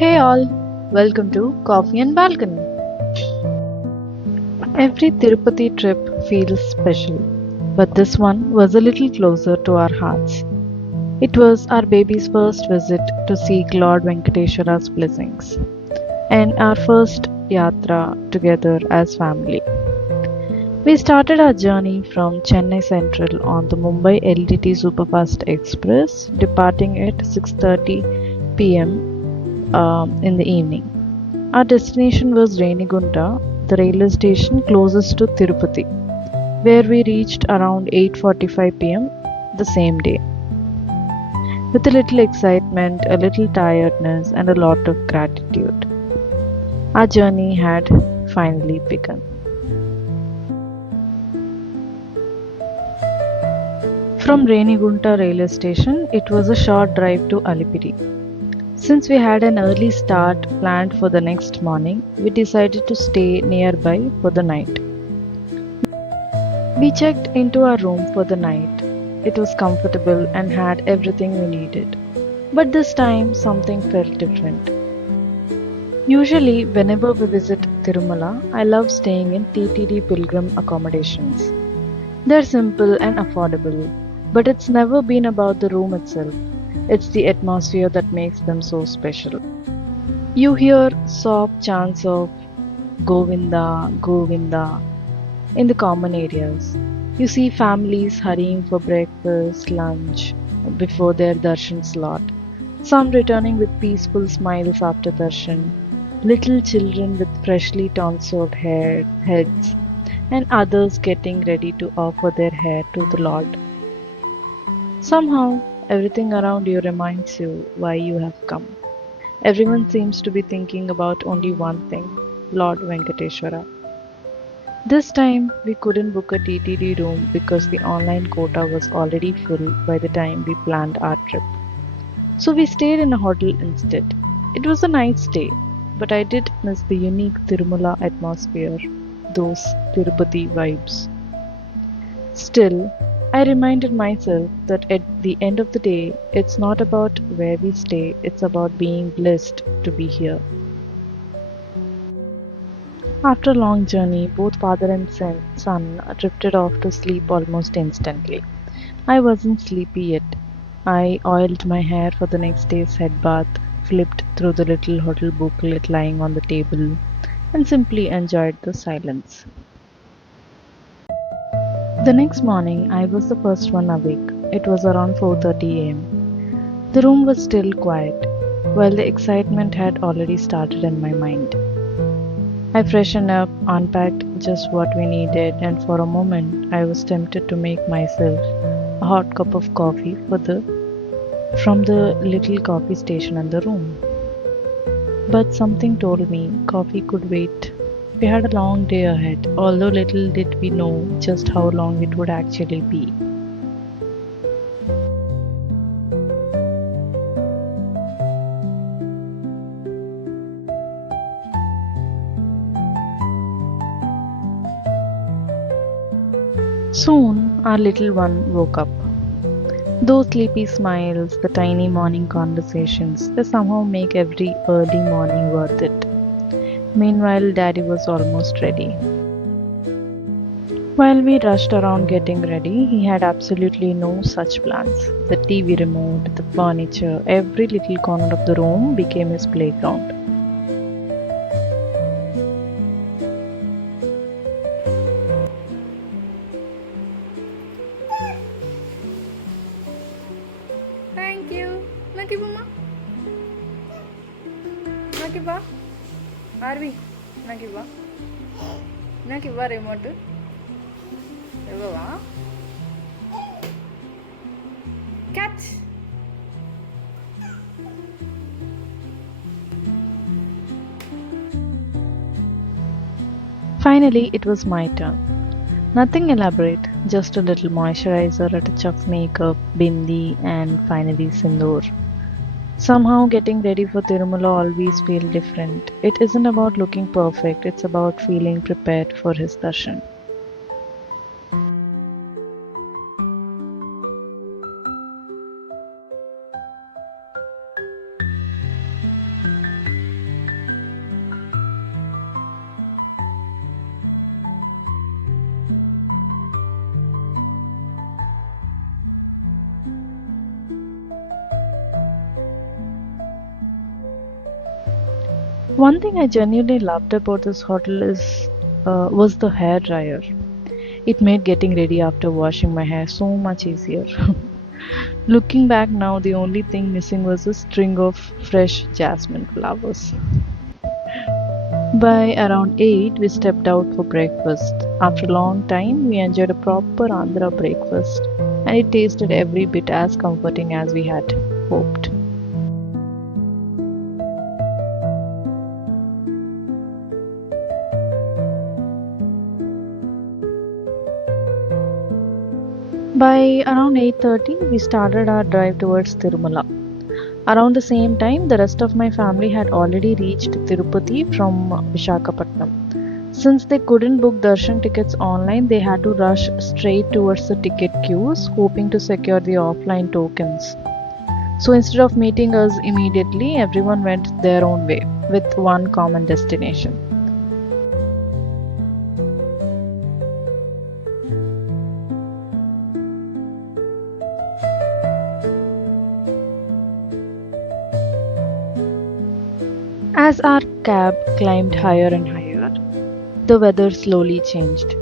Hey all, welcome to Coffee and Balcony. Every Tirupati trip feels special, but this one was a little closer to our hearts. It was our baby's first visit to seek Lord Venkateswara's blessings and our first yatra together as family. We started our journey from Chennai Central on the Mumbai LTT Superfast Express, departing at 6:30 p.m. In the evening. Our destination was Renigunta, the railway station closest to Tirupati, where we reached around 8:45 p.m. the same day. With a little excitement, a little tiredness, and a lot of gratitude, our journey had finally begun. From Renigunta railway station, it was a short drive to Alipiri. Since we had an early start planned for the next morning, we decided to stay nearby for the night. We checked into our room for the night. It was comfortable and had everything we needed. But this time, something felt different. Usually, whenever we visit Tirumala, I love staying in TTD pilgrim accommodations. They're simple and affordable, but it's never been about the room itself. It's the atmosphere that makes them so special. You hear soft chants of Govinda, Govinda in the common areas. You see families hurrying for breakfast, lunch, before their darshan slot. Some returning with peaceful smiles after darshan. Little children with freshly tonsured heads, and others getting ready to offer their hair to the Lord. Somehow, everything around you reminds you why you have come. Everyone seems to be thinking about only one thing: Lord Venkateswara. This time, we couldn't book a TTD room because the online quota was already full by the time we planned our trip. So we stayed in a hotel instead. It was a nice stay, but I did miss the unique Tirumala atmosphere, those Tirupati vibes. Still, I reminded myself that at the end of the day, it's not about where we stay, it's about being blessed to be here. After a long journey, both father and son drifted off to sleep almost instantly. I wasn't sleepy yet. I oiled my hair for the next day's head bath, flipped through the little hotel booklet lying on the table, and simply enjoyed the silence. The next morning, I was the first one awake. It was around 4:30 am. The room was still quiet, while the excitement had already started in my mind. I freshened up, unpacked just what we needed, and for a moment I was tempted to make myself a hot cup of coffee from the little coffee station in the room. But something told me coffee could wait. We had a long day ahead, although little did we know just how long it would actually be. Soon, our little one woke up. Those sleepy smiles, the tiny morning conversations, they somehow make every early morning worth it. Meanwhile, Daddy was almost ready. While we rushed around getting ready, he had absolutely no such plans. The TV remote, the furniture, every little corner of the room became his playground. Thank you. Naki mama. Naki ba. Arvi. Naki ba. Naki ba remote. Eva. Catch. Finally, it was my turn. Nothing elaborate, just a little moisturizer, a touch of makeup, bindi, and finally sindoor. Somehow getting ready for Tirumala always feels different. It isn't about looking perfect, it's about feeling prepared for his darshan. One thing I genuinely loved about this hotel is was the hair dryer. It made getting ready after washing my hair so much easier. Looking back now, the only thing missing was a string of fresh jasmine flowers. By around 8, we stepped out for breakfast. After a long time, we enjoyed a proper Andhra breakfast, and it tasted every bit as comforting as we had hoped. By around 8:30, we started our drive towards Tirumala. Around the same time, the rest of my family had already reached Tirupati from Visakhapatnam. Since they couldn't book darshan tickets online, they had to rush straight towards the ticket queues, hoping to secure the offline tokens. So instead of meeting us immediately, everyone went their own way with one common destination. As our cab climbed higher and higher, the weather slowly changed.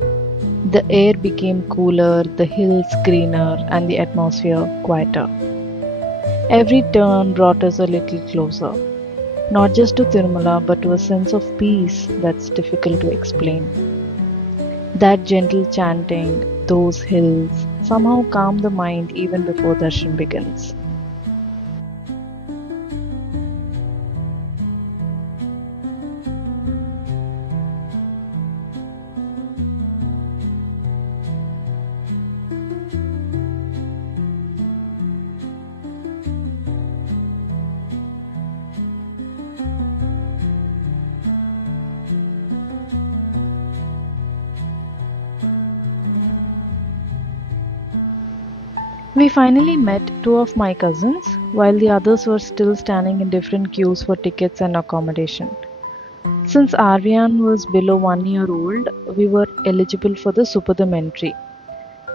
The air became cooler, the hills greener, and the atmosphere quieter. Every turn brought us a little closer, not just to Tirumala, but to a sense of peace that's difficult to explain. That gentle chanting, those hills, somehow calm the mind even before darshan begins. We finally met two of my cousins, while the others were still standing in different queues for tickets and accommodation. Since Aryan was below 1 year old, we were eligible for the Supadam entry.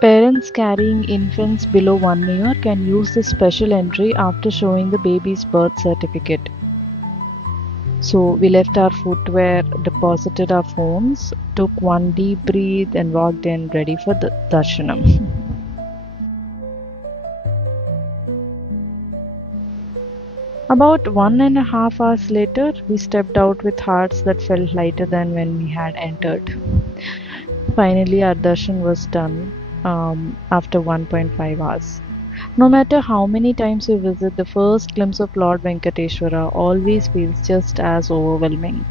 Parents carrying infants below 1 year can use this special entry after showing the baby's birth certificate. So we left our footwear, deposited our phones, took one deep breath, and walked in ready for the darshanam. About 1.5 hours later, we stepped out with hearts that felt lighter than when we had entered. Finally, our darshan was done after 1.5 hours. No matter how many times we visit, the first glimpse of Lord Venkateswara always feels just as overwhelming.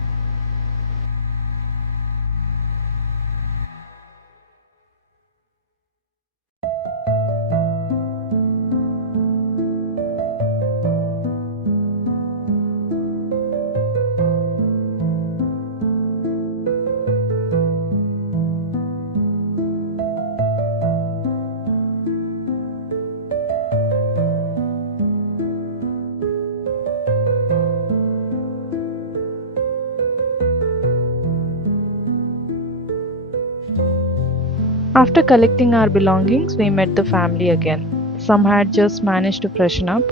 After collecting our belongings, we met the family again. Some had just managed to freshen up,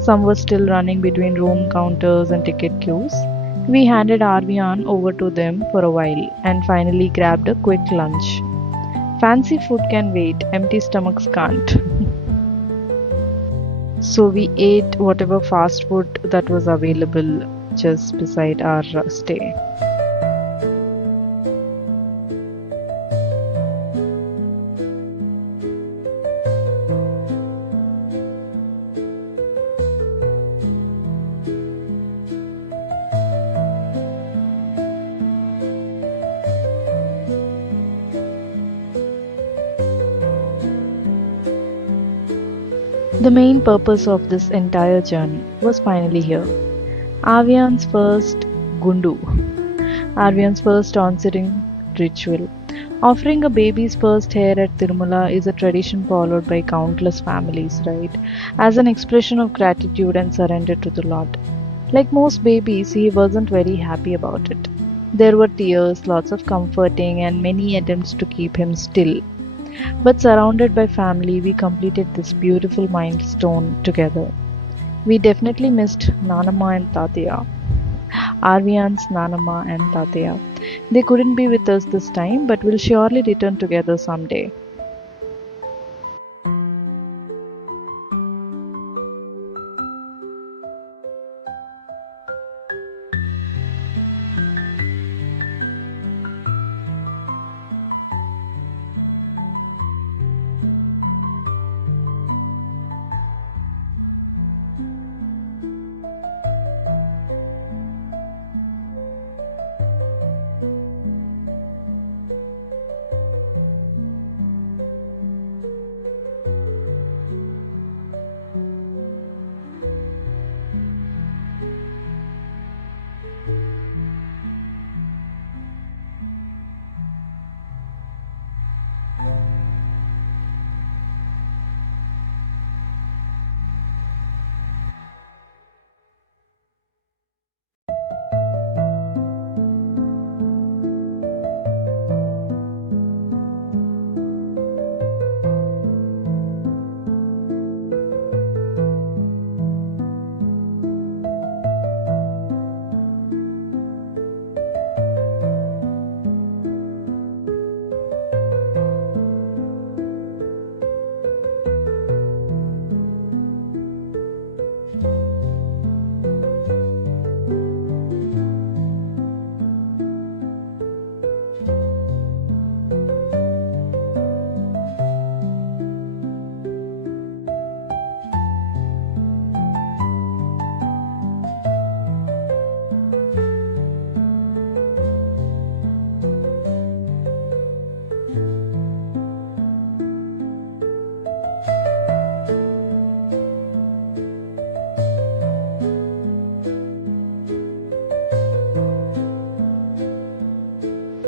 some were still running between room counters and ticket queues. We handed Arvian over to them for a while and finally grabbed a quick lunch. Fancy food can wait, empty stomachs can't. So we ate whatever fast food that was available just beside our stay. The main purpose of this entire journey was finally here. Avian's first Gundu, Avian's first tonsuring ritual. Offering a baby's first hair at Tirumala is a tradition followed by countless families, right? As an expression of gratitude and surrender to the Lord. Like most babies, he wasn't very happy about it. There were tears, lots of comforting, and many attempts to keep him still. But surrounded by family, we completed this beautiful milestone together. We definitely missed Nanama and Tatya. Arvian's Nanama and Tataya. They couldn't be with us this time, but will surely return together someday.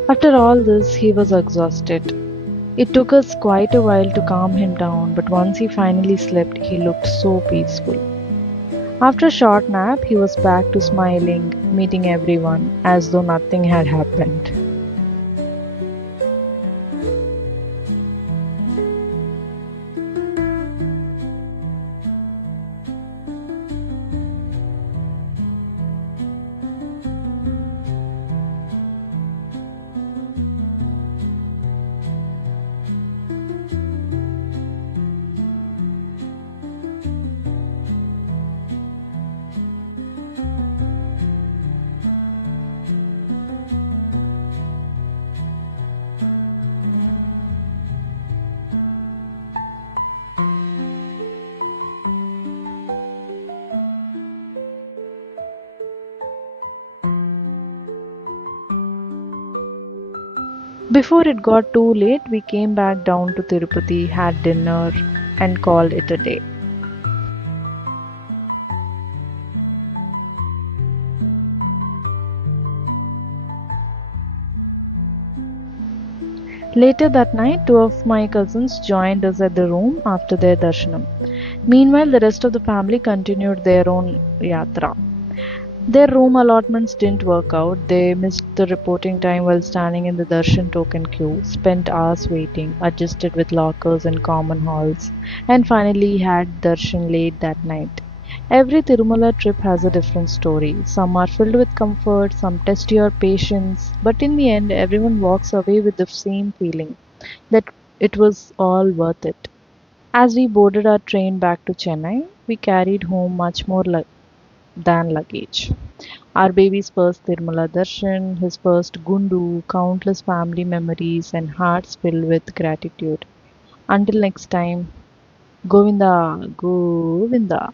After all this, he was exhausted. It took us quite a while to calm him down, but once he finally slept, he looked so peaceful. After a short nap, he was back to smiling, meeting everyone, as though nothing had happened. Before it got too late, we came back down to Tirupati, had dinner, and called it a day. Later that night, two of my cousins joined us at the room after their darshanam. Meanwhile, the rest of the family continued their own yatra. Their room allotments didn't work out. They missed the reporting time while standing in the darshan token queue, spent hours waiting, adjusted with lockers and common halls, and finally had darshan late that night. Every Tirumala trip has a different story. Some are filled with comfort, some test your patience, but in the end, everyone walks away with the same feeling that it was all worth it. As we boarded our train back to Chennai, we carried home much more than luggage. Our baby's first Tirumala Darshan, his first Gundu, countless family memories, and hearts filled with gratitude. Until next time, Govinda, Govinda.